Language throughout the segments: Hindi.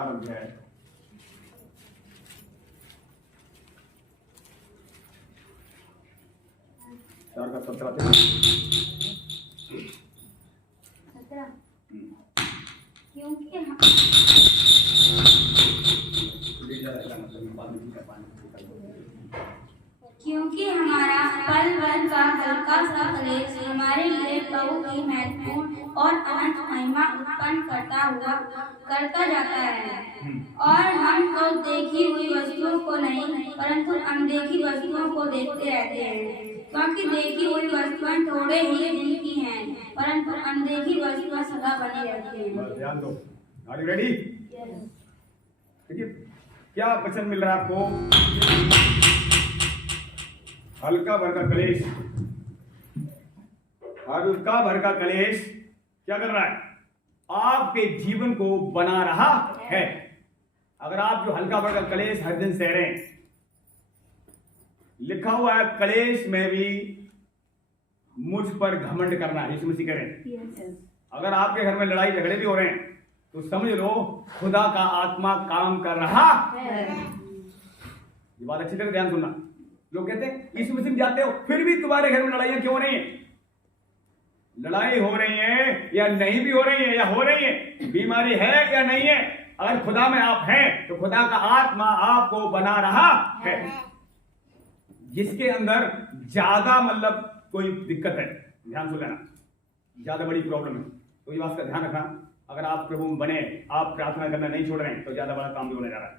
4 अध्याय 4 का 17 क्योंकि हमारा पल भर का हल्का सा क्लेश हमारे लिए प्रभु की महत्वपूर्ण और अनंत महिमा उत्पन्न करता जाता है। और हम तो देखी हुई वस्तुओं को नहीं परंतु अनदेखी वस्तुओं को देखते रहते हैं, क्योंकि देखी हुई वस्तुएं थोड़े ही दिन की हैं परंतु अनदेखी वस्तुएं सदा बनी रहती हैं। ध्यान दो। Are you ready? देखिए क्या वचन मिल रहा है आपको। हल्का भर का कलेश, हल्का भर का कलेश क्या कर रहा है? आपके जीवन को बना रहा है। अगर आप जो हल्का भर का कलेश हर दिन सह रहे हैं, लिखा हुआ है कलेश में भी मुझ पर घमंड करना, यीशु मसीह कह रहे हैं। अगर आपके घर में लड़ाई झगड़े भी हो रहे हैं तो समझ लो खुदा का आत्मा काम कर रहा है। ये बात अच्छी तरह ध्यान सुनना। लोग कहते हैं यीशु मसीह जाते हो फिर भी तुम्हारे घर में लड़ाइयां क्यों हो रही हैं? लड़ाई हो रही है या नहीं भी हो रही है, या हो रही है, बीमारी है या नहीं है, अगर खुदा में आप हैं तो खुदा का आत्मा आपको बना रहा है। जिसके अंदर ज्यादा मतलब कोई दिक्कत है, ध्यान सुन लेना, ज्यादा बड़ी प्रॉब्लम है तो ये बात का ध्यान रखना। अगर आप प्रभु में बने, आप प्रार्थना करना नहीं छोड़ रहे हैं तो ज्यादा बड़ा काम भी होने जा रहा है।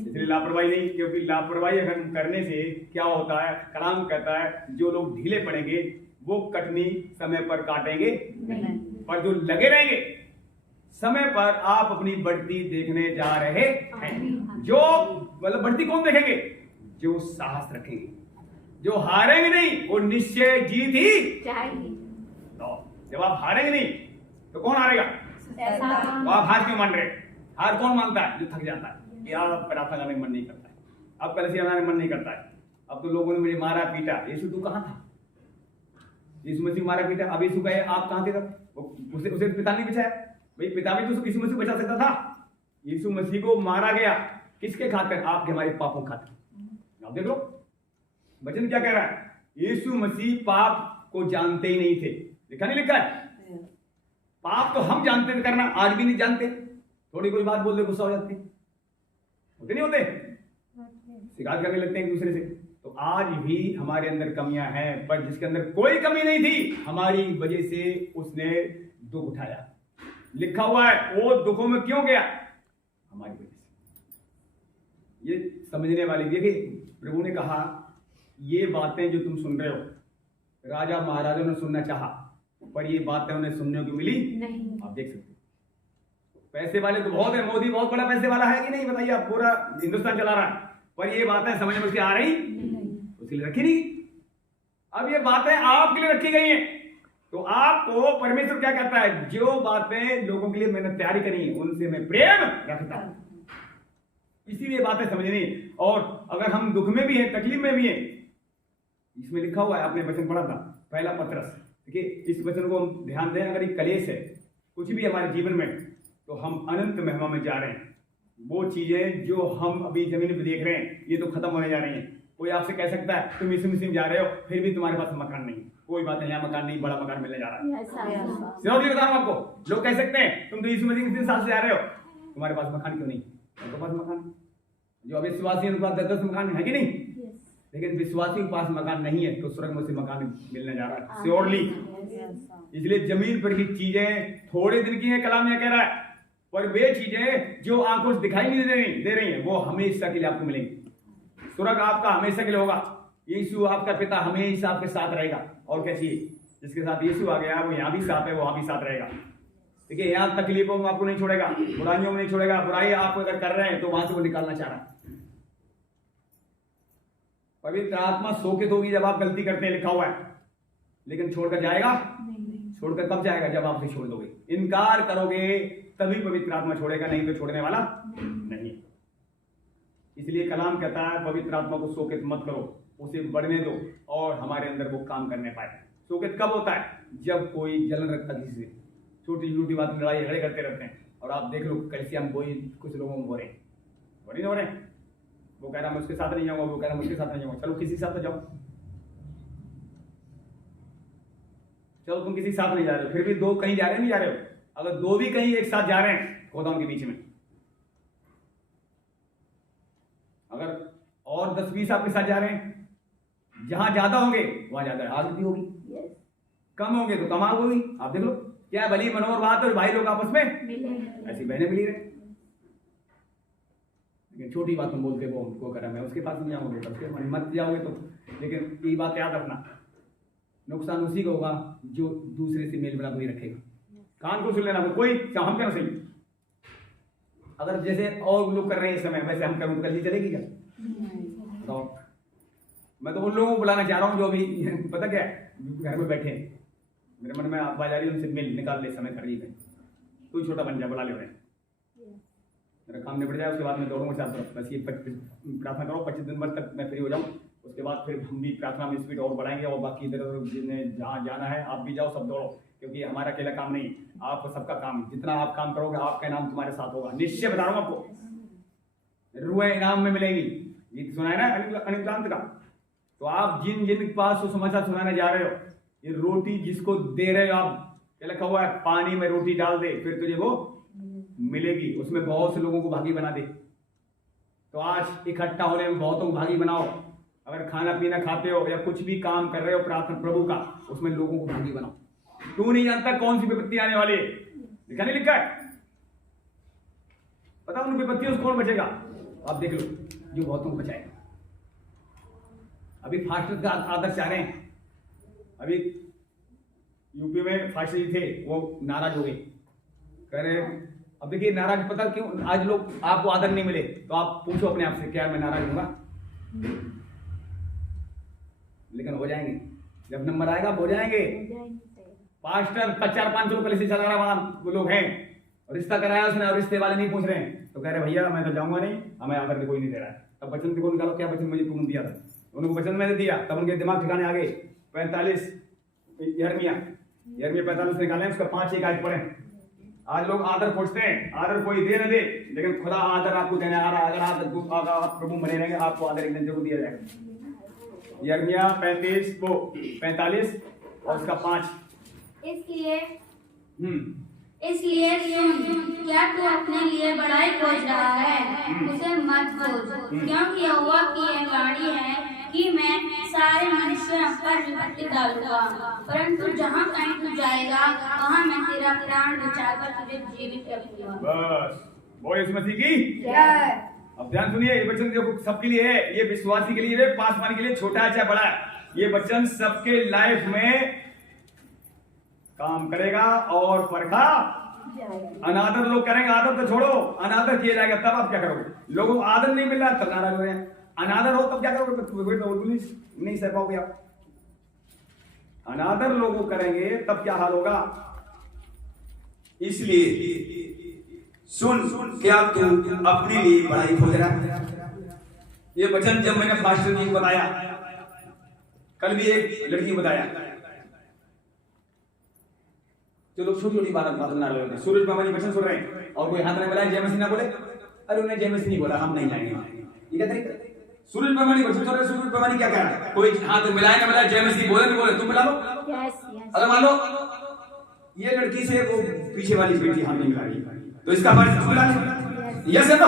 इसलिए लापरवाही नहीं, क्योंकि लापरवाही अगर करने से क्या होता है, कलाम कहता है जो लोग ढीले पड़ेंगे वो कटनी समय पर काटेंगे नहीं, पर जो लगे रहेंगे समय पर आप अपनी बढ़ती देखने जा रहे हैं। जो मतलब बढ़ती कौन देखेंगे? जो साहस रखेंगे, जो हारेंगे नहीं, वो निश्चय जीत ही चाहिए। जब आप हारेंगे नहीं तो कौन हारेगा? तो आप हार क्यों मान रहे? हार कौन मानता है? जो थक जाता है कि यार प्रार्थना करने का मन नहीं करता है, अब कलीसिया आने का मन नहीं करता है, अब तो लोगों ने मुझे मारा पीटा। यीशु तू कहां था? यीशु मसीह मारा पीटा, अब यीशु कहे आप कहां थे तब? उसे पिता ने बचाया भाई, पिता भी तो यीशु मसीह बचा सकता था। यीशु मसीह को मारा गया किसके खातिर? आपके हमारे पापों खातिर। आप देख लो वचन क्या कह रहा है। यीशु मसीह पाप को जानते ही नहीं थे, लिखा नहीं लिखा है? पाप तो हम जानते थे करना, आज भी नहीं जानते। थोड़ी कोई बात बोल दे गुस्सा हो जाते हैं, होते नहीं होते? शिकायत करने लगते हैं एक दूसरे से। तो आज भी हमारे अंदर कमियां हैं, पर जिसके अंदर कोई कमी नहीं थी हमारी वजह से उसने दुख उठाया। लिखा हुआ है वो दुखों में क्यों गया? हमारी वजह से। ये समझने वाली, देखिए प्रभु ने कहा ये बातें जो तुम सुन रहे हो राजा महाराजों ने सुनना चाहा, पर ये बातें उन्हें सुनने को मिली नहीं। आप देख सकते पैसे वाले तो बहुत है, मोदी बहुत बड़ा पैसे वाला है कि नहीं बताइए, आप पूरा हिंदुस्तान चला रहा है, पर ये बातें समझ में आ रही उसके लिए रखी नहीं। अब ये बातें आपके लिए रखी गई हैं, तो आपको परमेश्वर क्या कहता है? जो बातें लोगों के लिए मैंने तैयारी करी उनसे मैं प्रेम रखता हूं, इसीलिए बातें समझनी। और अगर हम दुख में भी हैं, तकलीफ में भी हैं, इसमें लिखा हुआ है, आपने वचन पढ़ा था पहला पत्रस, देखिए इस वचन को हम ध्यान दें। अगर ये कलेश है कुछ भी हमारे जीवन में तो हम अनंत महिमा में जा रहे हैं। वो चीजें जो हम अभी जमीन पे देख रहे हैं ये तो खत्म होने जा रही हैं। कोई आपसे कह सकता है तुम यीशु मसीह में जा रहे हो फिर भी तुम्हारे पास मकान नहीं, कोई बात नहीं, यहाँ मकान नहीं, बड़ा मकान मिलने जा रहा है। सिर्फ बता रहा हूं आपको, लोग कह सकते हैं तुम तो यीशु मसीह के 3 साल से जा रहे हो, तुम्हारे पास मकान क्यों नहीं? उनके पास मकान, जो अविश्वासी है उनके पास 10-10 मकान है कि नहीं? लेकिन विश्वासी के पास मकान नहीं है तो स्वर्ग में से मकान मिलने जा रहा है श्योरली। इसलिए जमीन पर की चीजें थोड़े दिन की है, कलाम यह कह रहा है, पर वे चीजें जो आंखों से दिखाई नहीं दे रही हैं वो हमेशा के लिए आपको मिलेंगी। स्वर्ग आपका हमेशा के लिए होगा, यीशु आपका पिता हमेशा आपके साथ रहेगा। और क्या चाहिए? जिसके साथ यीशु आ गया वो यहाँ भी साथ है, वो वहां भी साथ रहेगा। देखिए यहाँ तकलीफों में आपको नहीं छोड़ेगा, बुराइयों में नहीं छोड़ेगा। बुराई आप अगर कर रहे हैं तो वहां से वो निकालना चाह रहा है। पवित्र आत्मा शोकित होगी जब आप गलती करते हैं, लिखा हुआ है, लेकिन छोड़कर जाएगा नहीं। छोड़कर कब जाएगा? जब आप उसे छोड़ दोगे, इनकार करोगे तभी पवित्र आत्मा छोड़ेगा, नहीं तो छोड़ने वाला नहीं। इसलिए कलाम कहता है पवित्र आत्मा को शोकित मत करो, उसे बढ़ने दो और हमारे अंदर वो काम करने पाए। शोकित कब होता है? जब कोई जलन रखता किसी से, छोटी छोटी बात में लड़ाई झगड़े करते रहते हैं, और आप देख लो कैल्शियम वही कुछ लोगों में हो रहे हैं, हो रहे हैं। वो कह रहा मैं उसके साथ नहीं जाऊंगा, वो कह रहा मैं उसके साथ नहीं जाऊंगा। चलो किसी के साथ तो जाओ, चलो तुम किसी के साथ नहीं जा रहे हो, फिर भी दो कहीं जा रहे हो, नहीं जा रहे हो। अगर दो भी कहीं एक साथ जा रहे हैं, खोदा उनके बीच में। अगर और 10-20 आपके साथ जा रहे हैं, जहां ज्यादा होंगे वहां ज्यादा आग भी होगी, कम होंगे तो कम आग होगी। आप देख लो क्या भली मनोहर बात है, भाई लोग आपस में ऐसी बहनें मिली रहे। लेकिन छोटी बात तुम बोलते वो उनको करा मैं उसके पास नहीं जाऊंगे, तब मत जाओगे तो। लेकिन ये बात याद रखना, नुकसान उसी को होगा जो दूसरे से मेल बराबरी रखेगा। कान को सुन लेना, कोई हम क्या सही। अगर जैसे और लोग कर रहे हैं इस समय, वैसे हम करूं तो कल चलेगी क्या? तो मैं तो उन लोगों को बुलाना चाह रहा हूँ जो अभी पता क्या घर में बैठे हैं, मेरे मन में आप बाजारी उनसे मिल निकाल ले समय खरीद है, तू छोटा बन जा, बुला ले रहे मेरा काम निपट जाए, उसके बाद मैं दौड़ूंगा चाहता हूँ। बस ये प्रार्थना करो 25 दिसंबर तक मैं फ्री हो जाऊँ, उसके बाद फिर हम भी प्रार्थना में स्पीड और बढ़ाएंगे। और बाकी इधर जिन्हें जहाँ जाना है आप भी जाओ, सब दौड़ो, क्योंकि हमारा अकेला काम नहीं, आप सबका काम। जितना आप काम करोगे आपका इनाम तुम्हारे साथ होगा, निश्चय बता रहा हूँ आपको। रुए इनाम में मिलेगी, गीत सुना है ना अनिल कांत का। तो आप जिन जिन के पास समाचार सुनाने जा रहे हो, ये रोटी जिसको दे रहे हो आप, क्या लिखा हुआ है, पानी में रोटी डाल दे फिर तुझे वो मिलेगी। उसमें बहुत से लोगों को भागी बना दे। तो आज इकट्ठा होने में बहुतों को भागी बनाओ। अगर खाना पीना खाते हो या कुछ भी काम कर रहे हो प्रार्थना प्रभु का, उसमें लोगों को भागी बनाओ। तू नहीं जानता कौन सी विपत्ति आने वाली है, लिखा नहीं लिखा है, पता उन विपत्तियों से कौन बचेगा? आप देख लो जो बहुतों को बचाएगा। अभी फास्टर का आदर्श चाह रहे हैं, अभी यूपी में फास्टर जी थे वो नाराज हो गए, कह रहे अब देखिए नाराज पता क्यों? आज लोग आपको आदर नहीं मिले तो आप पूछो अपने आप से क्या मैं नाराज हूंगा? लेकिन हो जाएंगे, जब नंबर आएगा हो जाएंगे। पास्टर 400-500 रुपए से चला रहा, वहां वो लोग हैं, रिश्ता कराया उसने और रिश्ते वाले नहीं पूछ रहे हैं, तो कह रहे भैया मैं तो जाऊंगा नहीं, हमें आदर कोई नहीं दे रहा है। तब वचन को निकालो, क्या वचन मुझे तुमने दिया था? उनको वचन मैंने दिया, तब उनके दिमाग ठिकाने आ गए। 45 यिर्मयाह 45 निकाले, उसका 5-1 आज पढ़े। आज लोग आदर खोजते हैं, आदर कोई दे न दे, लेकिन खुदा आदर आपको देने आ रहा है। अगर आप प्रभु बने रहेंगे आपको आदर एक दिन जरूर दिया जाएगा। यिर्मयाह 45 और उसका 5। इसलिए सुन, क्या तू अपने लिए बड़ाई खोज रहा है? उसे मत खोज, क्योंकि यहोवा की यह वाणी है कि मैं सारे मनुष्यों पर विपत्ति डालूंगा, परंतु जहाँ कहीं तू जाएगा वहाँ मैं तेरा प्राण बचाकर तुझे जीवित रखूंगा। बस बोल यीशु मसीह की जय। अब ध्यान सुनिए, ये वचन जो सबके लिए है, ये विश्वासी के लिए, पासवान के लिए, छोटा है चाहे बड़ा है, ये वचन सबके लाइफ में काम करेगा और परखा। अनादर लोग करेंगे, आदर तो छोड़ो, अनादर किया जाएगा तब आप क्या करोगे? लोगों को आदर नहीं मिल रहा तब नाराज हो रहे हैं, अनादर हो तब क्या करोगे? तो नहीं सह पाओगे आप। अनादर लोगों करेंगे तब क्या हाल होगा? इसलिए सुन, क्या तू अपने लिए बड़ाई खोज रहा है? ये वचन जब मैंने पास्टर जी को बताया, कल भी एक लड़की को बताया, जो लोग छोटी छोटी बात बना रहे हैं, सूरज बाबा जी वचन सुन रहे हैं और कोई हाथ नहीं मिलाया, जय मसीह ना बोले, अरे उन्हें जय मसीह नहीं बोला, हम नहीं जाएंगे। ये क्या तरीका? सूरज बाबा जी वचन सुन रहे, सूरज बाबा जी क्या कह रहा है? कोई हाथ मिलाया ना मिलाया, जय मसीह बोले नहीं बोले, तुम मिला लो। अगर मान लो ये लड़की से वो पीछे वाली बेटी हाथ नहीं मिला रही, तो इसका मतलब मिला नहीं, यस है ना?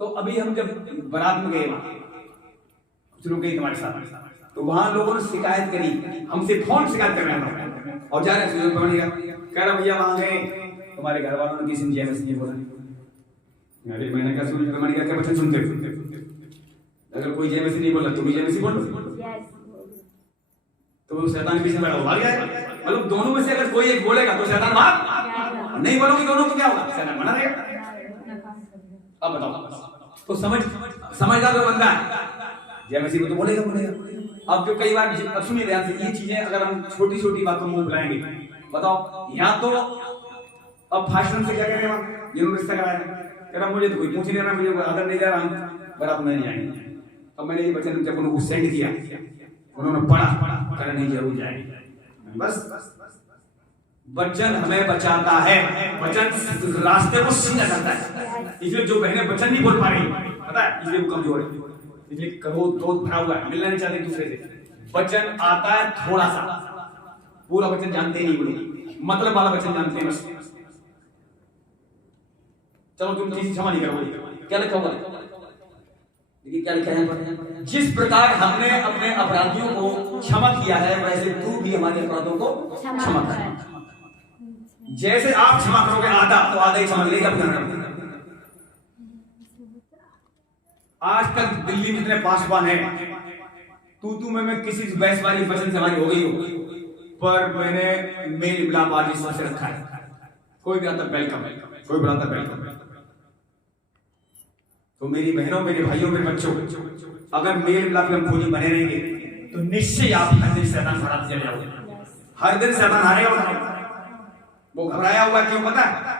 तो अभी हम जब बारात में गए, कुछ लोग गए तुम्हारे साथ, तो वहां लोगों ने शिकायत करी, हमसे फोन शिकायत कर रहे हैं और जा रहे सूरज बाबा जी कह रहा भैया वहां गए, तुम्हारे घर वालों ने किसी ने जय मसीह बोला। अरे मैंने कहा सूरज बाबा जी क्या वचन सुनते हो? अगर कोई जय मसीह नहीं बोला तुम भी जय मसीह बोलो, तो वो शैतान पीछे बैठा भाग गया। मतलब दोनों में से अगर कोई एक बोलेगा तो शैतान भाग, नहीं बोलोगे दोनों तो क्या होगा? शैतान बना रहेगा। अब बताओ, तो समझदार जो बंदा है जय मसीह को तो बोलेगा। अब जो कई बार, अब सुनिए ध्यान से, ये चीजें अगर हम छोटी छोटी बातों में बुलाएंगे, बताओ यहाँ तो अब भाषण से क्या करेंगे? वहां जिन्होंने रिश्ता कराया कह रहा मुझे तो कोई पूछ नहीं रहा, मुझे आदर नहीं दे रहा, बारात में नहीं जाएंगे। अब मैंने ये वचन जब उनको सेंड किया, उन्होंने पढ़ा, कह नहीं जरूर जाएंगे। बस वचन हमें बचाता है, वचन रास्ते को सीधा करता है। इसलिए जो बहनें वचन नहीं बोल पा रही, पता है, इसलिए वो कमजोर है, इसलिए क्रोध भरा हुआ है, मिलना नहीं चाहते दूसरे से। वचन आता है थोड़ा सा, पूरा वचन जानते ही नहीं, बोलो मतलब वाला वचन जानते हैं बस। चलो तुम चीज क्षमा नहीं करोगे, क्या लिखा हुआ है? देखिए क्या लिखा है, जिस प्रकार हमने अपने अपराधियों को क्षमा किया है वैसे तू भी हमारे अपराधों को क्षमा कर। जैसे आप क्षमा करोगे आधा, तो आधा ही क्षमा लेगा अपना। आज तक दिल्ली में इतने पासवान है, तू मैं किसी बहस वाली वचन से हमारी हो गई हो, पर मैंने मेल मिलाप आज सबसे रखा है। कोई भी आता वेलकम, कोई बुलाता वेलकम। तो मेरी बहनों, मेरे भाइयों, मेरे बच्चों, अगर मेल मिलाप में खोजी बने रहेंगे तो निश्चय आप हर दिन शैतान हराते चले जाओगे। हर दिन शैतान हारेगा। वो घबराया हुआ क्यों पता है?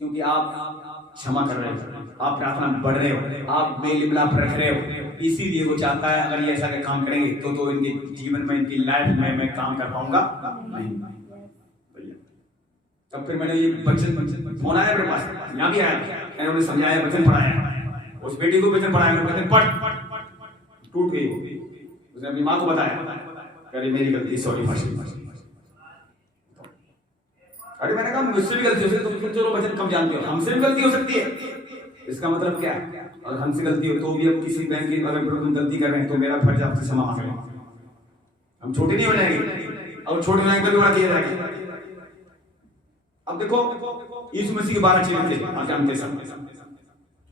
क्योंकि आप क्षमा कर रहे हो, आप प्रार्थना बढ़ रहे हो, आप मेल मिलाप रख रहे हो। इसीलिए वो चाहता है अगर ये ऐसा के काम करेंगे तो इनके जीवन में, इनकी लाइफ में मैं काम कर पाऊंगा नहीं। तब फिर मैंने ये वचन फोन आया मेरे पास, यहाँ भी आया, मैंने उन्हें समझाया, वचन पढ़ाया, उस बेटी को वचन पढ़ाया, वचन पढ़, टूट गई। उसने अपनी माँ को बताया, अरे मेरी गलती, सॉरी फर्स्ट। अरे मैंने कहा मुझसे भी गलती हो सकती है, तुम चलो वचन कम जानते हो, हमसे भी गलती हो सकती है। इसका मतलब क्या है? और हमसे गलती हो तो भी अब किसी बहन की अगर तुम गलती कर रहे हैं तो मेरा फर्ज आपसे क्षमा मांगना। हम छोटे नहीं हो जाएंगे, और छोटे होने पर भी बड़ा किया जाएगा। अब देखो यीशु मसीह के 12 चेले थे, आप जानते हैं।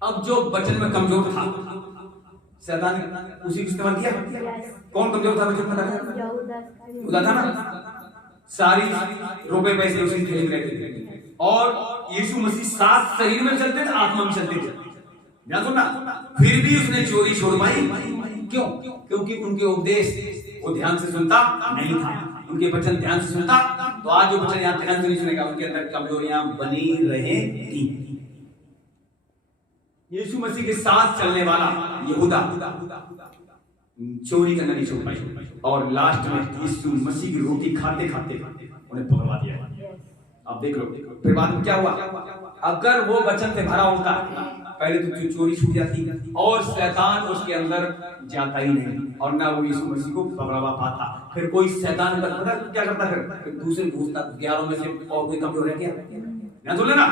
अब जो वचन में कमजोर था, शैतान ने उसी को इस्तेमाल किया। कौन कमजोर था वचन में? यहूदा था ना। सारी रुपए पैसे उसी थैली में रहते थे, और यीशु मसीह साथ शरीर में चलते थे, आत्मा में चलते थे। ध्यान सुनना, फिर भी उसने चोरी छोड़ पाई। क्यों? क्योंकि उनके उपदेश वो ध्यान से सुनता नहीं था, उनके वचन ध्यान से सुनता। तो आज जो वचन यहाँ ध्यान से नहीं सुनेगा, उनके अंदर कमजोरियां बनी रहेंगी। यीशु मसीह के साथ चलने वाला यहूदा चोरी करना नहीं छोड़ पाई, और लास्ट में यीशु मसीह की रोटी खाते खाते उन्हें पकड़वा दिया। अब देख लो फिर बाद में क्या हुआ। अगर वो वचन से भरा होता, पहले तो चोरी छूट जाती, और शैतान उसके अंदर जाता ही नहीं, और ना वो यीशु मसीह को पकड़वा पाता। फिर कोई शैतान का पता क्या करता, फिर दूसरे पूछता 11 में से और कोई कमजोर है क्या? ध्यान सुन लेना,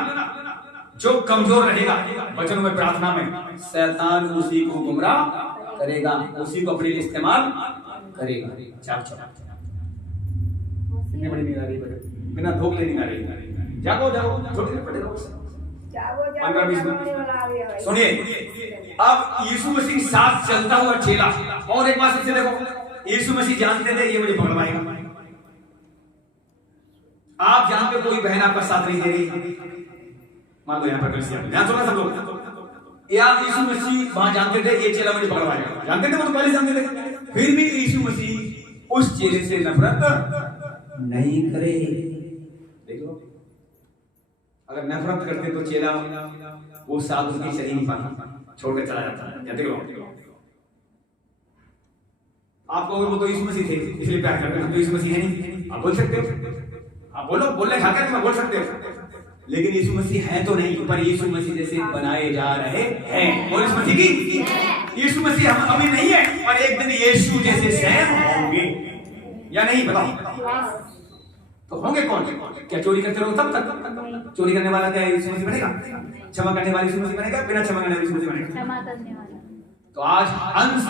जो कमजोर रहेगा वचन में, प्रार्थना में, शैतान उसी को गुमराह करेगा, उसी को अपने लिए इस्तेमाल करेगा। कितनी बड़ी नींद आ रही है, बिना धोखे नींद आ रही है। जागो जागो, थोड़ी देर पड़े रहो, 15-20 मिनट सुनिए। अब यीशु मसीह साथ चलता हुआ चेला, और एक बात से देखो, यीशु मसीह जानते थे ये मुझे पकड़वाएगा। आप जानते कोई बहन आपका साथ नहीं दे रही, मान लो यहाँ पर कलिसिया में, ध्यान सुनना सब लोग, या यीशु मसीह वहां जानते थे ये चेला मुझे पकड़वाएगा, जानते थे, वो तो पहले जानते थे। फिर भी यीशु मसीह उस चेले से नफरत नहीं करे। देखो, अगर नफरत करते तो चेला वो साथ उसकी चल ही नहीं पाता, छोड़कर चला जाता। जानते हो आप कहोगे वो तो यीशु मसीह थे इसलिए प्यार करते हैं, तो यीशु मसीह है नहीं, आप बोल सकते हो, आप बोलो, बोलने खाकर तुम बोल सकते हो, लेकिन यीशु मसीह है तो नहीं, पर यीशु मसीह जैसे बनाए जा रहे हैं। और यीशु मसीह की, यीशु मसीह हम अभी नहीं है, पर एक दिन यीशु जैसे स्वयं होंगे, या नहीं? बताओ तो होंगे कौन? क्या चोरी करते रहो तब तक? चोरी करने वाला क्या यीशु मसीह बनेगा? क्षमा करने वाला यीशु मसीह बनेगा? बिना क्षमा करने वाला यीशु मसीह बनेगा? क्षमा करने वाला। तो आज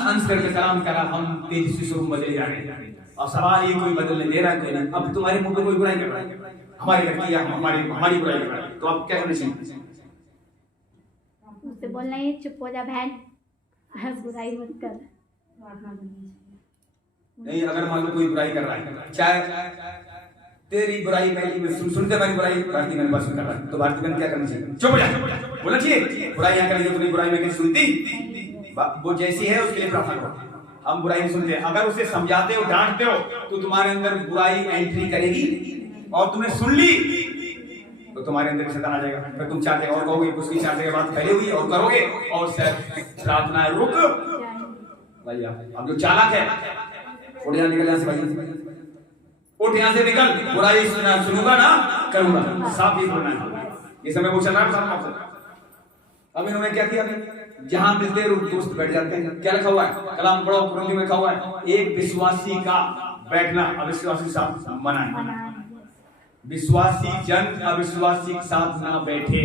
अंश करके कलाम करा, हम तेजी से स्वरूप बदले जा रहे हैं। अब सवाल ये, कोई बदलने दे रहा है कोई नहीं। अब तुम्हारे मुंह पे कोई बुराई कर रहा है, हमारी लड़की या हमारी बुराई कर रहा है, तो आप क्या करना चाहिए? उससे बोलना है चुप हो जा बहन, बुराई मत कर। नहीं, अगर मान लो कोई बुराई कर रहा है, चाहे तेरी बुराई में सुनते मेरी बुराई भारती मैंने बात कर रहा है, तो भारती मैंने क्या करना चाहिए? चुप हो जा, बोलना चाहिए बुराई यहाँ कर, तुम्हें बुराई में कैसे सुनती, वो जैसी है उसके लिए प्रार्थना करो। हम बुराई नहीं सुनते, अगर उसे समझाते हो, डांटते हो, तो तुम्हारे अंदर बुराई एंट्री करेगी, और तुमने सुन ली तो तुम्हारे अंदर शैतान आ जाएगा। फिर तुम चाहते और कहोगे, उसकी 4 जगह बात पहले हुई और करोगे, और प्रार्थना रुक भैया। अब जो चालाक है उड़ निकल यहाँ से भाई, उठ यहाँ से निकल, बुराई सुनूंगा ना करूंगा, साफ ही बोलना है। ये समय वो चल रहा है साहब आपसे। अब इन्होंने क्या किया, जहां मिलते हैं दोस्त बैठ जाते हैं। क्या लिखा हुआ है, कलाम पढ़ो, कुरान में लिखा हुआ है, एक विश्वासी का बैठना अविश्वासी साथ मना है। विश्वासी जन अविश्वासी के साथ ना बैठे।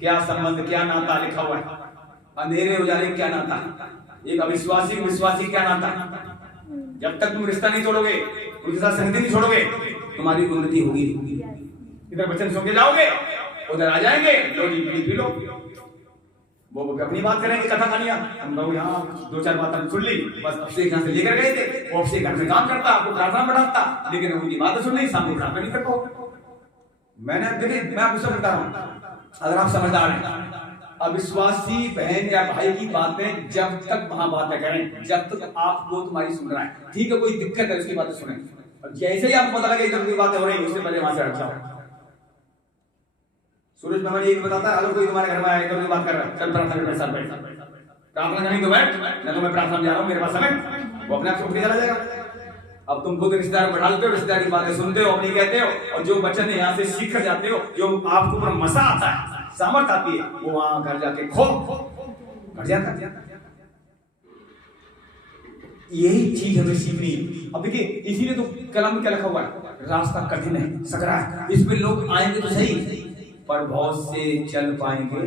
क्या संबंध, क्या नाता लिखा हुआ है, अंधेरे उजाले क्या नाता, एक अविश्वासी विश्वासी क्या नाता। जब तक तुम रिश्ता नहीं तोड़ोगे, उनके साथ संगति नहीं छोड़ोगे, तुम्हारी उन्नति होगी। इधर वचन सुन के जाओगे, उधर आ जाएंगे, लो जी पी लो, वो अपनी बात करेंगे, कथा कहानियां। हम लोग यहाँ दो चार बात सुन ली, बस अब से यहाँ से लेकर गए थे, वो अब से घर में काम करता, आपको प्रार्थना बढ़ाता, लेकिन उनकी बात सुन ली, सामने प्रार्थना नहीं कर पाओगे। मैंने देखिए, मैं आपको सब बता रहा हूँ, अगर आप समझदार हैं, अविश्वासी बहन या भाई की बातें जब तक वहां बातें करें, जब तक आपको तुम्हारी सुन रहा है, ठीक है, कोई दिक्कत है उसकी बातें सुने, और जैसे ही आपको पता लगे इधर की बातें हो रही, उससे पहले वहां से हट जाओ। सूरज मेहमान एक बताता है, अगर कोई तुम्हारे घर में आए तो बात कर रहा है, चल प्रार्थना कर, मेरे साथ बैठ, प्रार्थना करनी तो बैठ, मैं तो मैं प्रार्थना में जा रहा हूँ, मेरे पास समय, वो अपने आप से चला जाएगा। अब तुम खुद रिश्तेदार बैठा लेते हो, रिश्तेदार की बातें सुनते हो, अपनी कहते हो, और जो वचन यहाँ से सीख कर जाते हो, जो आपको ऊपर मजा आता है, सामर्थ आती है, वो वहां घर जाके खो घट जाता है। यही चीज हमें सीखनी है। अब देखिए, इसीलिए तो कलाम में क्या लिखा हुआ है, रास्ता कठिन है, सकरा है, इसमें लोग आएंगे तो सही, पर बहुत से चल पाएंगे।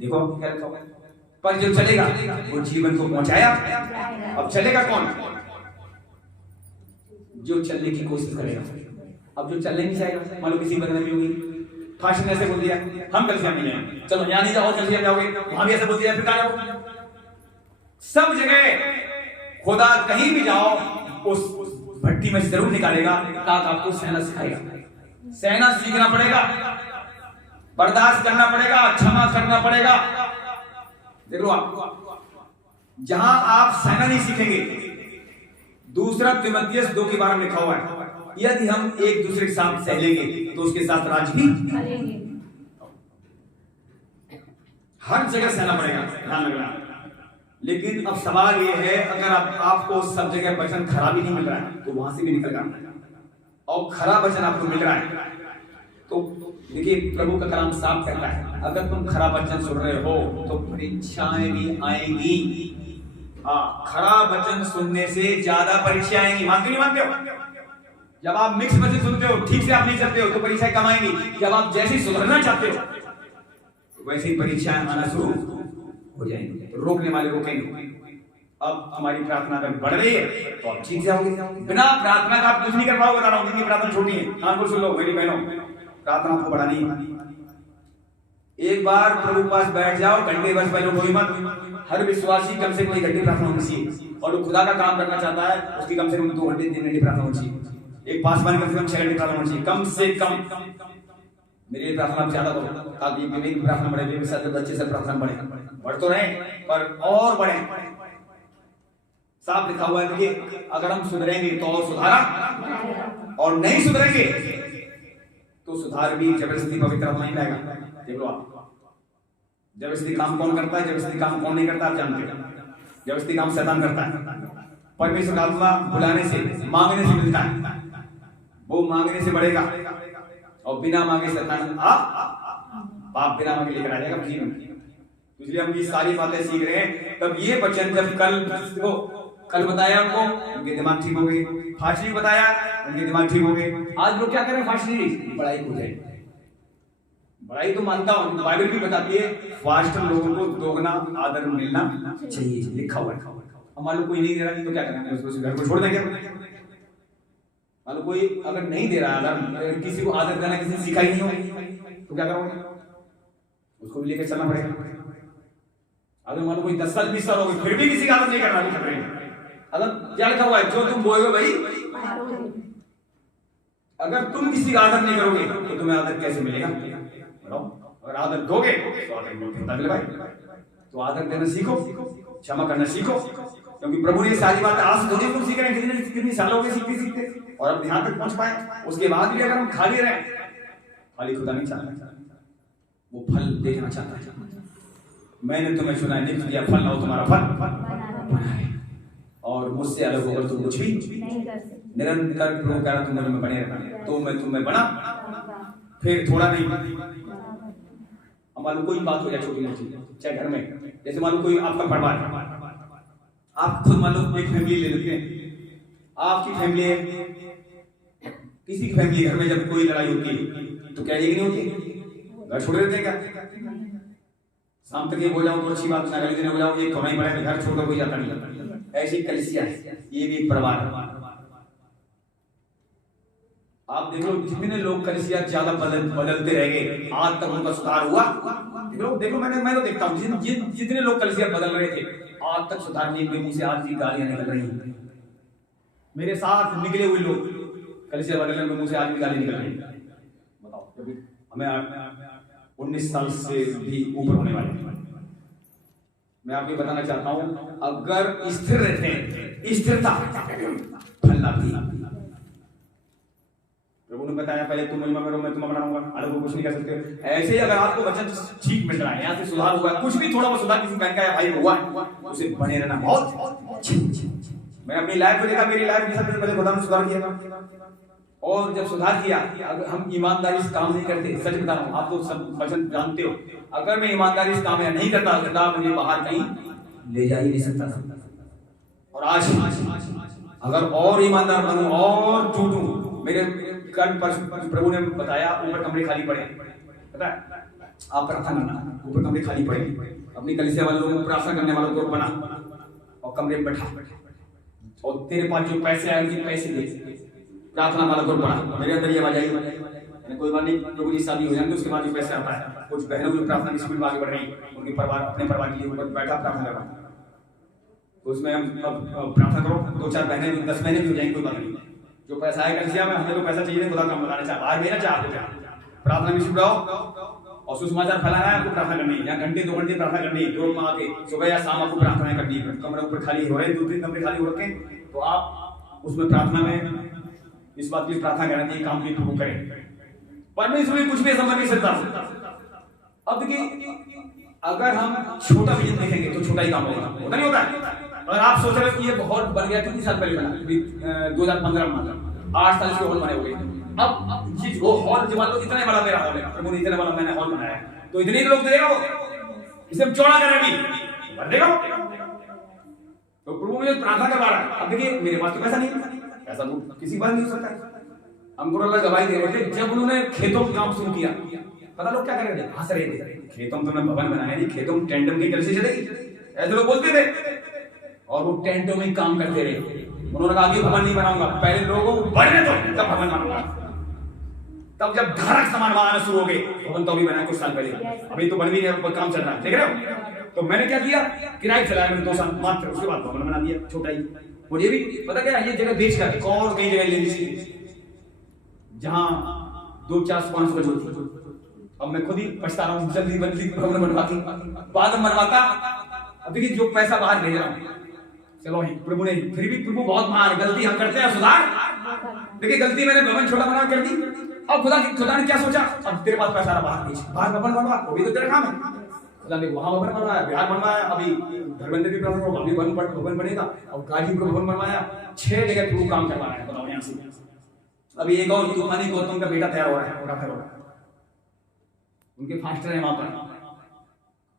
देखो क्या लिखा हुआ है, पर जो चलेगा वो जीवन को पहुंचाया। अब चलेगा कौन, जो चलने की कोशिश करेगा। अब जो चलने नहीं चाहेगा, मान लो किसी बदनामी होगी, फांसी ने ऐसे बोल दिया, हम कल से नहीं जाएंगे, चलो यहाँ नहीं जाओ, कल से जाओगे, वहां भी ऐसे बोल दिया, फिर कहाँ जाओ। सब जगह खुदा कहीं भी जाओ, उस भट्टी में जरूर निकालेगा, ताकि आपको सहना सिखाएगा। सहना सीखना पड़ेगा, बर्दाश्त करना पड़ेगा, क्षमा करना पड़ेगा। देख लो आप, जहां आप सहना नहीं सीखेंगे, दूसरा तिमोथेयुस 2 के बारे में लिखा हुआ है, यदि हम एक दूसरे के साथ सह लेंगे तो उसके साथ राज भी करेंगे। हर जगह सहना पड़ेगा, ध्यान रखना। लेकिन अब सवाल यह है, अगर आपको सब जगह वचन खराब ही नहीं मिल रहा है, तो वहां से भी निकल जाना, और खराब वचन आपको मिल रहा है, तो देखिए प्रभु का कलाम साफ कहता है, अगर तुम खराब वचन सुन रहे हो तो परीक्षाएं भी आएंगी। हाँ, खराब वचन सुनने से ज्यादा परीक्षा आएंगी, मानते नहीं मानते हो? जब आप मिक्स वचन सुनते हो, ठीक से आप नहीं चलते हो, तो परीक्षाएं कम आएंगी। जब आप जैसे सुधरना चाहते हो, वैसे ही परीक्षाएं आना शुरू हो जाएंगी, तो रोकने वाले रोकेंगे। अब हमारी प्रार्थना अगर बढ़ रही है तो आप ठीक जाओगे। बिना प्रार्थना का आप कुछ नहीं कर पाओगे, बता रहा हूं, जिनकी प्रार्थना छोटी है, कान को सुन लो मेरी बहनों, प्रार्थना आपको बढ़ानी है। एक बार प्रभु के पास बैठ जाओ, घंटे बस पहले कोई मत। हर विश्वासी कम से कम 1 घंटे प्रार्थना होनी चाहिए, और वो खुदा का काम करना चाहता है, उसकी कम से कम 2 घंटे 3 घंटे प्रार्थना होनी चाहिए। एक पासवान कम से कम 6 घंटे प्रार्थना होनी चाहिए, कम से कम। मेरे लिए प्रार्थना ज्यादा करो, ताकि मेरी प्रार्थना बढ़े, मेरे साथ बच्चे से प्रार्थना बढ़े, बढ़ तो रहे पर और बढ़े। साफ लिखा हुआ है, देखिए, अगर हम सुधरेंगे तो और सुधारा, और नहीं सुधरेंगे तो सुधार भी जबरदस्ती पवित्र आत्मा ही लाएगा। देख लो आप, जबरदस्ती काम कौन करता है, जबरदस्ती काम कौन नहीं करता, आप जानते हैं। जबरदस्ती काम शैतान करता है। परमेश्वर का आत्मा बुलाने से, मांगने से मिलता है, वो मांगने से बढ़ेगा, और बिना मांगे शैतान पाप बिना मांगे लेकर आ जाएगा जीवन में। इसलिए हम ये सारी बातें सीख रहे हैं। तब ये वचन जब कल बताया हमको, उनके दिमाग ठीक हो गए। फांसी बताया, उनके दिमाग ठीक हो गए। आज लोग क्या कर रहे हैं, फांसी बड़ाई हो जाए। बड़ाई तो मानता हूँ, बाइबल भी बताती है, फास्ट लोगों को दोगुना आदर मिलना चाहिए, लिखा हुआ है। मान लो कोई नहीं दे रहा, तो क्या करेंगे, उसको घर को छोड़ देंगे। मान लो कोई अगर नहीं दे रहा आदर, किसी को आदर करना किसी ने सिखाई नहीं हो, तो क्या करोगे, उसको भी लेकर चलना पड़ेगा। अगर मान लो कोई 10 साल 20 साल हो गए, फिर भी किसी का आदर नहीं करना, अगर क्या लिखा हुआ है, जो तुम बोलोगे भाई, अगर तुम किसी का आदर नहीं करोगे तो तुम्हें आदर कैसे मिलेगा? अगर आदर दोगे तो आदर मिलेगा भाई। तो आदर देना सीखो, क्षमा करना सीखो, क्योंकि प्रभु ने सारी बातें आज थोड़ी तुम सीख रहे हैं, कितनी सालों में सीखते सीखते, और अब यहाँ तक पहुंच पाए। उसके बाद भी अगर हम खाली रहे, खाली खुदा नहीं चाहता, वो फल देखना चाहता है। मैंने तुम्हें सुना है, नित्य दिया फल लाओ, तुम्हारा फल, और मुझसे अलग होकर तुम कुछ भी नहीं कर सकते। निरंतर प्रभु कह रहा तुम में बने रहना, तो मैं तुम्हें बना, फिर थोड़ा नहीं। अब मालूम कोई बात हो जाए छोटी मोटी, चाहे घर में, जैसे मालूम कोई आपका परिवार, आप खुद मालूम एक फैमिली ले लेते हैं, आपकी फैमिली, किसी की फैमिली, घर में जब कोई लड़ाई होती है तो क्या ये नहीं होती, घर छोड़ देते हैं क्या? शाम तक ये हो जाओ तो अच्छी बात, अगले दिन हो जाओ ये थोड़ा ही बड़ा, घर छोड़ कोई जाता नहीं। ऐसी कलिसिया है, ये भी एक परिवार है। आप देख लो जितने लोग कलिसिया ज्यादा बदलते रह गए, आज तक उनका सुधार हुआ। देख लो मैं तो देखता हूँ जितने लोग कलिसिया बदल रहे थे, आज तक सुधार नहीं हुए, मुंह से आज भी गालियां निकल रही हैं। मेरे साथ निकले हुए लोग कलिसिया बदलने के मुंह से आज भी गाली निकल रही है। बताओ, हमें 19 साल से भी ऊपर होने वाले। मैं आपको बताना चाहता हूं, अगर स्थिर रहते हैं, स्थिरता फल लाती है। प्रभु ने बताया पहले तुम महिमा करो, मैं तुम्हें बनाऊंगा, अलग को कुछ नहीं कर सकते। ऐसे ही अगर आपको वचन ठीक मिल रहा है, यहाँ से सुधार हुआ, कुछ भी थोड़ा बहुत सुधार किसी बहन का भाई हुआ, उसे बने रहना बहुत। मैं अपनी लाइफ को देखा, मेरी लाइफ में पहले खुदा ने सुधार किया, और जब सुधार किया, अगर हम ईमानदारी से काम नहीं करते, सच बता रहा हूँ, आप तो सब वचन जानते हो, अगर मैं ईमानदारी से काम नहीं करता, मुझे बाहर कहीं ले जा ही नहीं सकता था। और आज अगर और ईमानदार बनूं और टूटूं, मेरे कल पर प्रभु ने बताया ऊपर कमरे खाली पड़े, पता है आप प्रार्थना करना, ऊपर कमरे खाली पड़े, अपनी कलीसिया वालों को, प्रार्थना करने वालों को बना और कमरे में बैठा, और तेरे पास जो पैसे आए उनके पैसे दे, प्रार्थना वाला ग्रुप बना। मेरे अंदर ये आवाज आई, कोई बात नहीं, प्रभु जी शादी हो जाएंगे उसके बाद जो पैसे आता है, कुछ बहनों की प्रार्थना की स्पीड में आगे बढ़ रही, उनके परिवार, अपने परिवार के लिए बैठा प्रार्थना कर रहा, तो उसमें हम प्रार्थना करो, 2-4 बहनें 10 महीने भी हो जाएंगे, कोई बात नहीं। जो पैसा आएगा कलिसिया में, हमें तो पैसा चाहिए, खुदा काम बताना चाहता, आज मेरा चाहते प्रार्थना में स्पीड आओ और सुसमाचार फैलाना है, आपको प्रार्थना करनी है, या घंटे 2 घंटे प्रार्थना करनी है, ग्रुप में आके सुबह या शाम आपको प्रार्थना करनी है। कमरे ऊपर खाली हो रहे हैं, 2-3 कमरे खाली हो रखे, तो आप उसमें प्रार्थना में इस बात की प्रार्थना करना चाहिए, काम भी प्रभु करें, परमेश्वर में कुछ भी संभव नहीं सकता। अब देखिए, अगर हम छोटा विजन देखेंगे तो छोटा ही काम होता नहीं होता है। अगर आप सोच रहे हो कि ये बहुत बन गया, कितने साल पहले बना, 2015 में 8 साल के हॉल बने हो गए, अब ये वो हॉल जो मान लो इतना बड़ा मेरा हॉल है, प्रभु ने इतना बड़ा मैंने हॉल बनाया, तो इतने ही लोग देगा, इसे चौड़ा करें अभी भर देगा, तो प्रभु मुझे प्रार्थना करवा रहा है। अब देखिए मेरे पास तो पैसा नहीं, ऐसा तो किसी बात नहीं हो सकता। हमको अल्लाह गवाही दे रहे थे, जब उन्होंने खेतों में काम शुरू किया, पता लोग क्या कर रहे थे, हंस रहे थे, खेतों में तो मैं भवन बनाया नहीं, खेतों में टेंटों की कलिसिया चलेगी, ऐसे लोग बोलते थे, और वो टेंटों में काम करते रहे। उन्होंने कहा कि भवन नहीं बनाऊंगा, पहले लोगों को बढ़ने दो तब भवन बनाऊंगा। तब जब धारक सामान आना शुरू हो गए, भवन तो अभी बनाया कुछ साल पहले, अभी तो बन भी नहीं, काम चल रहा है, देख रहे हो। तो मैंने क्या किया, किराए चलाया मैंने 2 साल मात्र, उसके बाद भवन बना दिया छोटा ही। मुझे भी पता क्या, ये जगह बेच कर और कई जगह ले ली जहां 2-4-5 बजे होती। अब मैं खुद ही पछता रहा हूँ, जल्दी भवन बनवा के बाद में बनवाता। अब देखिए जो पैसा बाहर भेज रहा हूँ, चलो प्रभु ने, फिर भी प्रभु बहुत महान, गलती हम करते हैं, सुधार। देखिए गलती मैंने भवन छोटा बना कर दी, अब खुदा ने क्या सोचा, अब तेरे पास पैसा बाहर भवन बनवा, वो भी तो तेरा काम है। खुदा ने वहां भवन बनवाया, बिहार बनवाया, अभी धर्मेंद्र भी भवन बनेगा, और गाजीपुर भवन बनवाया, 6 जगह प्रभु काम करवा रहा है, बताओ यहाँ से। अभी एक और तूफानी गौतम का बेटा तैयार हो रहा है, उनके फास्टर है वहां पर,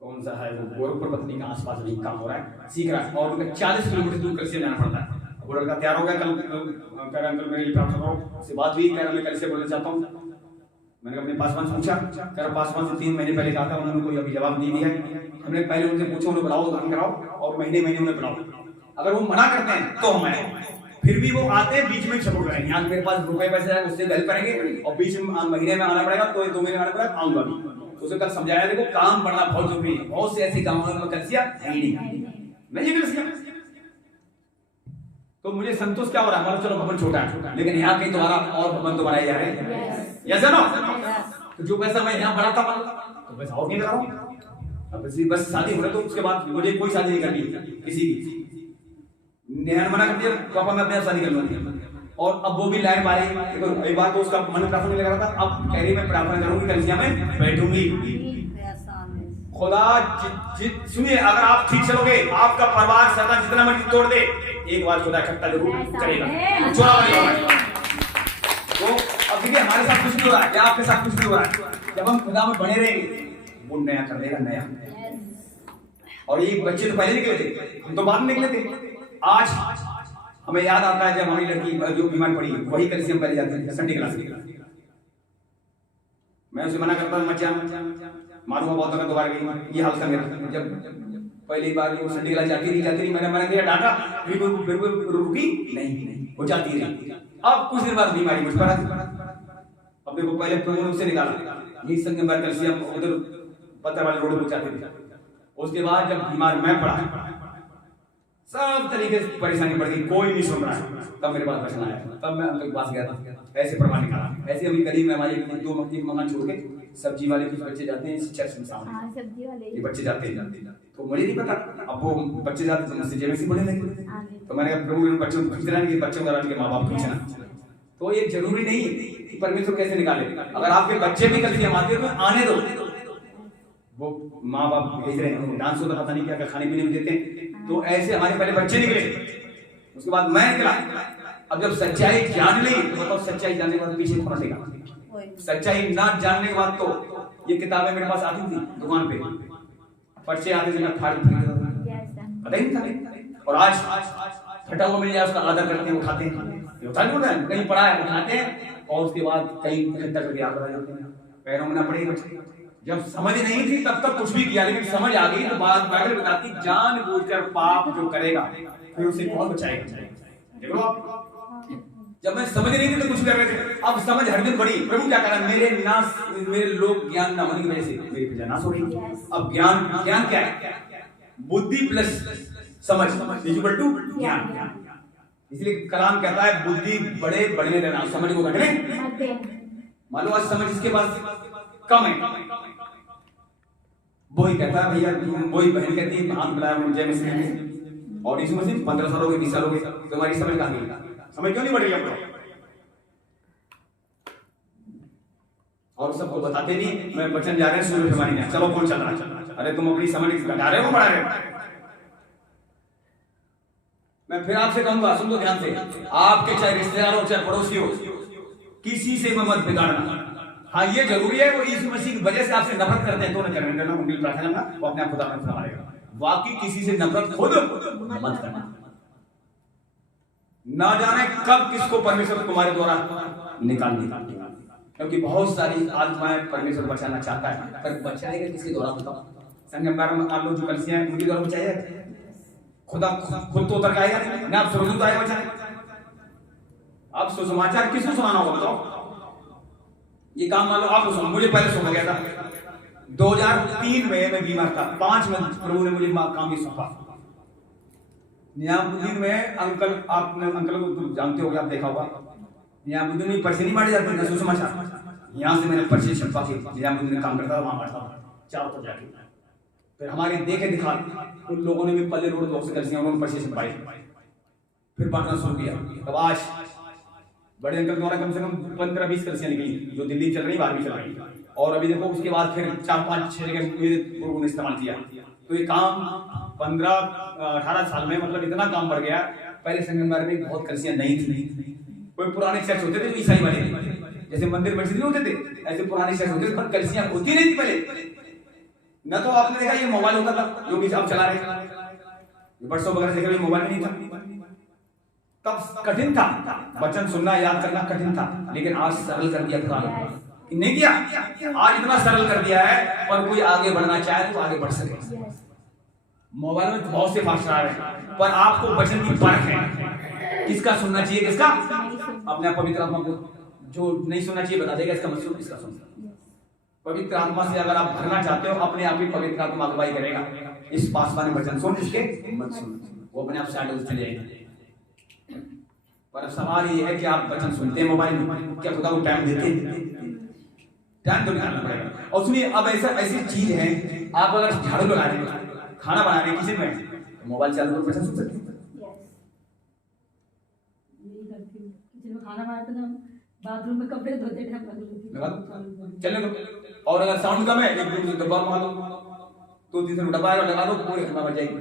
कौन सा है वो, गोरखपुर पत्नी का आसपास नहीं काम हो रहा है, सीख रहा है, और उनका 40 किलोमीटर दूर कल से जाना पड़ता है। वो लड़का तैयार हो गया, कल कह रहा अंकल मेरे लिए प्रार्थना करो, उससे बात हुई, कह रहा मैं कल से बोलना चाहता हूँ। मैंने अपने पासवान से पूछा, कह रहा पासवान से 3 महीने पहले कहा था, उन्होंने कोई अभी जवाब नहीं दिया है। हमने पहले उनसे पूछा, उन्हें बुलाओ, दान कराओ, और महीने उन्हें बुलाओ, अगर वो मना करते हैं तो हम आए, फिर भी वो आते हैं, बीच में सपोर्ट करेंगे, यहाँ मेरे पास रुपए पैसे है उससे हेल्प करेंगे, और बीच में महीने में आना पड़ेगा, तो 2 महीने आना पड़ेगा, आऊंगा भी। उसे कल समझाया, देखो काम बढ़ना बहुत जरूरी है, बहुत से ऐसे गांवों में कलिसिया है ही नहीं कलिसिया। तो मुझे संतोष क्या हो रहा है, चलो भवन छोटा है, लेकिन यहाँ कहीं दोबारा और भवन तो बनाए जा रहे हैं, यस नो। तो जो पैसा मैं यहाँ बढ़ाता तो पैसा और नहीं लगाऊं, बस शादी हो रहा तो उसके बाद मुझे कोई शादी नहीं करनी किसी की, न्याय मना कर दिया, पापा मैं अपने शादी कर लूंगी, और अब वो भी लाइन मारे। एक बार तो उसका मन प्रार्थना में लगा रहा था, अब कह रही मैं प्रार्थना करूंगी, कलिसिया में बैठूंगी। खुदा सुनिए, अगर आप ठीक चलोगे, आपका परिवार सदा जितना मर्जी तोड़ दे, एक बार खुदा इकट्ठा जरूर करेगा। जोड़ा वाली आवाज। तो अब देखिए हमारे साथ कुछ नहीं हो रहा है या आपके साथ कुछ नहीं हो रहा है, जब हम खुदा में बने रहेंगे वो नया कर देगा, नया। और ये बच्चे तो पहले निकले थे, हम तो बाद में निकले थे। आज हमें याद आता है जब हमारी लड़की जो बीमार पड़ी वही कल से हम पहले जाते थे संडे क्लास के। मैं उसे मना करता हूँ, मत जा, मालूम है बहुत अगर दोबारा गई। ये हाल था मेरा, जब पहली बार वो संडे क्लास जाती रही, मैंने मना किया, डांटा, फिर वो रुकी नहीं, वो जाती रही। अब कुछ दिन बाद बीमारी मुझ पर आती। अब देखो पहले प्रभु से निकाला, यही संगमरमर कलसिया उधर पत्थर वाले रोड पर जाते थे। उसके बाद जब बीमार मैं पड़ा, सब तरीके से परेशानी पड़ गई, कोई नहीं सुन रहा है। तब मेरे पास वचन आया, तब मैं उनके पास गया था, ऐसे प्रमाण निकाला। ऐसे अभी करीब में हमारे 2 मकान छोड़ के सब्जी वाले कुछ बच्चे जाते हैं चर्च में सामने, सब्जी वाले ये बच्चे जाते हैं, तो मुझे नहीं पता। अब वो बच्चे जाते थे मुझसे जेब से बड़े नहीं, तो मैंने कहा प्रभु इन बच्चों को खींचना नहीं, बच्चों का माँ बाप खींचना। तो ये जरूरी नहीं कि परमेश्वर कैसे निकाले, अगर आपके बच्चे भी कभी आते तो आने दो, वो माँ बाप भेज रहे हैं, डांस होता पता नहीं क्या खाने पीने में देते हैं। तो ऐसे हमारे पहले बच्चे निकले, उसके बाद मैं निकला। अब जब सच्चाई जान ली तो बताओ सच्चाई जानने के बाद पीछे कौन हटेगा? सच्चाई ना जानने के बाद तो ये किताबें मेरे पास आती थी दुकान पे, पर्चे आते थे, मैं फाड़ पता ही नहीं था। और आज फटा हुआ मिल जाए उसका आदर करते हैं, उठाते हैं, उठा नहीं उठाते, कहीं पड़ा है उठाते हैं, और उसके बाद कहीं इकट्ठा करके आग लगा देते हैं। पैरों में ना पड़े बच्चे। जब समझ नहीं थी तब तक कुछ भी किया, लेकिन समझ आ गई तो बात बाइबल बताती जानबूझकर पाप जो करेगा फिर उसे कौन बचाएगा? देखो आप, जब मैं समझ नहीं थी तो कुछ कर रहे थे, अब समझ हर दिन बड़ी। प्रभु क्या करा, मेरे लोग ज्ञान ना होने की वजह से मेरी प्रजा नाश हो रही। अब ज्ञान क्या है? बुद्धि प्लस समझ इक्वल टू ज्ञान। इसलिए कलाम कहता है बुद्धि बड़े बढ़ने देना, समझ को घटने। मान लो आज समझ इसके पास कम है, वो ही कहता है भैया, वही बहन कहती है हाथ मिलाया मुझे में, और इस मसीह 15 साल हो गए, 20 साल हो गए, तुम्हारी समझ कहां गई? समझ क्यों नहीं बढ़ रही आप लोग? और सबको बताते नहीं, मैं वचन जा रहे हैं सूर्य हमारी में, चलो कौन चल रहा है? अरे तुम अपनी समझ घटा रहे हो, बढ़ा रहे हो। मैं फिर आपसे कहूंगा, सुन लो ध्यान से, आपके चाहे रिश्तेदार हो चाहे पड़ोसी हो, किसी से मत बिगाड़ना। हाँ ये जरूरी है, वो यीशु मसीह की वजह से आपसे नफरत करते हैं तो न करने देना, उनकी प्रार्थना करना, वो अपने आप खुदा में संभालेगा। बाकी किसी से नफरत खुद मत करना। ना जाने कब किसको परमेश्वर तुम्हारे द्वारा निकाल देगा, क्योंकि बहुत सारी आत्माएं परमेश्वर बचाना चाहता है, पर बचाएगा किसके द्वारा? बताओ। संगमरमर में आप लोग जो कलिसियां हैं उनके द्वारा बचाएगा? खुदा खुद तो उतर के आएगा नहीं ना, आप सुरक्षित आएगा बचाने। आप सुसमाचार किसको सुनाना होगा? बताओ। ये काम मान लो आप सुनो, मुझे पहले सुना गया था 2003 में मैं बीमार था, 5 में प्रभु ने मुझे काम भी सौंपा। नियामुद्दीन में अंकल, आपने अंकल को जानते होंगे, आप देखा होगा, नियामुद्दीन में पर्चे नहीं बांटे जाते ना सुसमाचार, यहाँ से मैंने पर्चे छपवा के नियामुद्दीन में काम करता था, वहां बांटता था चारों तरफ जाके। फिर हमारे देखे दिखा उन लोगों ने भी पल्ले रोड 2 से कलिसियां उन्होंने पर्चे छपवाए, फिर बांटना शुरू किया। तब आज बड़े अंकल द्वारा कम से कम 15-20 कलिसियां निकली जो दिल्ली चल रही, बाहर भी चल रही, और अभी देखो उसके बाद फिर 4-5-6 जगह प्रभु ने इस्तेमाल किया। तो ये काम 15-18 साल में मतलब इतना काम बढ़ गया। पहले संगमरमर में बहुत कलिसियां नहीं थी, कोई पुराने चर्च होते थे जो ईसाई वाले, जैसे मंदिर मस्जिद नहीं होते थे, ऐसे पुराने चर्च होते थे, पर कलिसियां होती नहीं थी पहले। न तो आपने देखा ये मोबाइल होता था जो कि आप चला रहे, व्हाट्सएप वगैरह देखा, मोबाइल नहीं था, तब कठिन था, वचन सुनना याद करना कठिन था, लेकिन आज सरल कर दिया खुदा ने। नहीं किया, आज इतना सरल कर दिया है, और कोई आगे बढ़ना चाहे तो आगे बढ़ सके। मोबाइल में बहुत से फास्ट आ रहे हैं, पर आपको वचन की परख है, किसका सुनना चाहिए किसका। अपने आप पवित्र आत्मा को जो नहीं सुनना चाहिए बता देगा, इसका मत सुनो, इसका सुनो। पवित्र आत्मा से अगर आप भरना चाहते हो, अपने आप ही पवित्र आत्मा अगुवाई करेगा, इस पासवान वचन सुन, इसके मत सुन, वो अपने आप साइड चले जाएंगे। पर सवाल ये है कि आप वचन सुनते हैं मोबाइल में, क्या खुदा को टाइम देते हैं? टाइम तो निकालना पड़ेगा। और सुनिए, अब ऐसी चीज है, आप अगर झाड़ू लगा रहे हैं, खाना बना रहे हैं किचन में, तो मोबाइल चालू कर वचन सुन सकते हैं। किचन में खाना बनाते हैं, बाथरूम में कपड़े धोते हैं, चलने दो। और अगर साउंड कम है, एक डब्बा मार दो, 2-3 डब्बा लगा दो, पूरी खत्म हो जाएगी।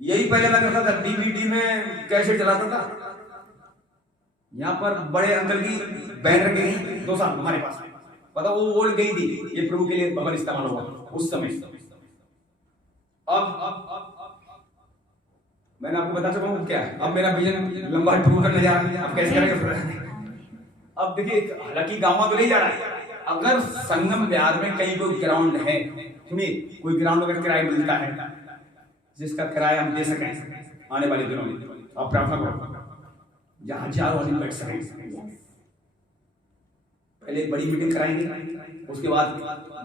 यही पहले मैं करता था, डीवीडी में कैसे चलाता था। यहाँ पर बड़े अंकल की बहन रख गई 2 साल हमारे पास, पता वो ओल्ड गई थी, ये प्रभु के लिए भवन इस्तेमाल हुआ उस समय। अब मैंने आपको बता चुका हूँ क्या है। अब मेरा विजन लंबा प्रभु करने जा रहा है, अब कैसे करेंगे। अब देखिए, हालांकि गाँव तो नहीं जा रहा है, अगर संगम बिहार में कहीं कोई ग्राउंड है, सुनिए, कोई ग्राउंड अगर किराए मिलता है जिसका किराया हम दे सकें आने वाले दिनों में, आप प्रार्थना करो जहां 1000 आदमी बैठ सकें। पहले बड़ी मीटिंग कराएंगे, उसके बाद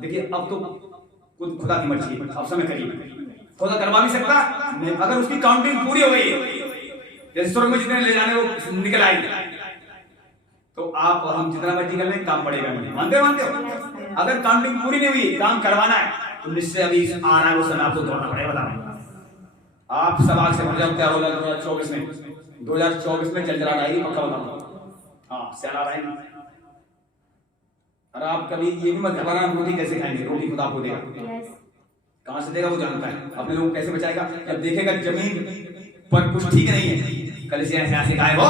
देखिए अब तो खुदा की मर्जी है, अब समय करिए, खुदा करवा भी सकता अगर उसकी काउंटिंग पूरी हो गई है, स्वर्ग में जितने ले जाने वो निकल आएंगे, तो आप और हम जितना मर्जी कर लें काम पड़ेगा नहीं। मानते हो? अगर काउंटिंग पूरी नहीं हुई, काम करवाना है तो निश्चय अभी आ रहा है वो समय आपको दौड़ना पड़ेगा। बताना आप सवाल से भर जाओ, क्या होगा 2024 में, 2024 में चलचलाहट आएगी, पक्का बताऊंगा। हाँ, सैलाब आएगी। और आप कभी ये भी मत घबराना, रोटी कैसे खाएंगे, रोटी खुदा आपको देगा, कहां से देगा वो जानता है, अपने लोग कैसे बचाएगा। जब देखेगा जमीन पर कुछ ठीक नहीं है, कल से ऐसे गायब हो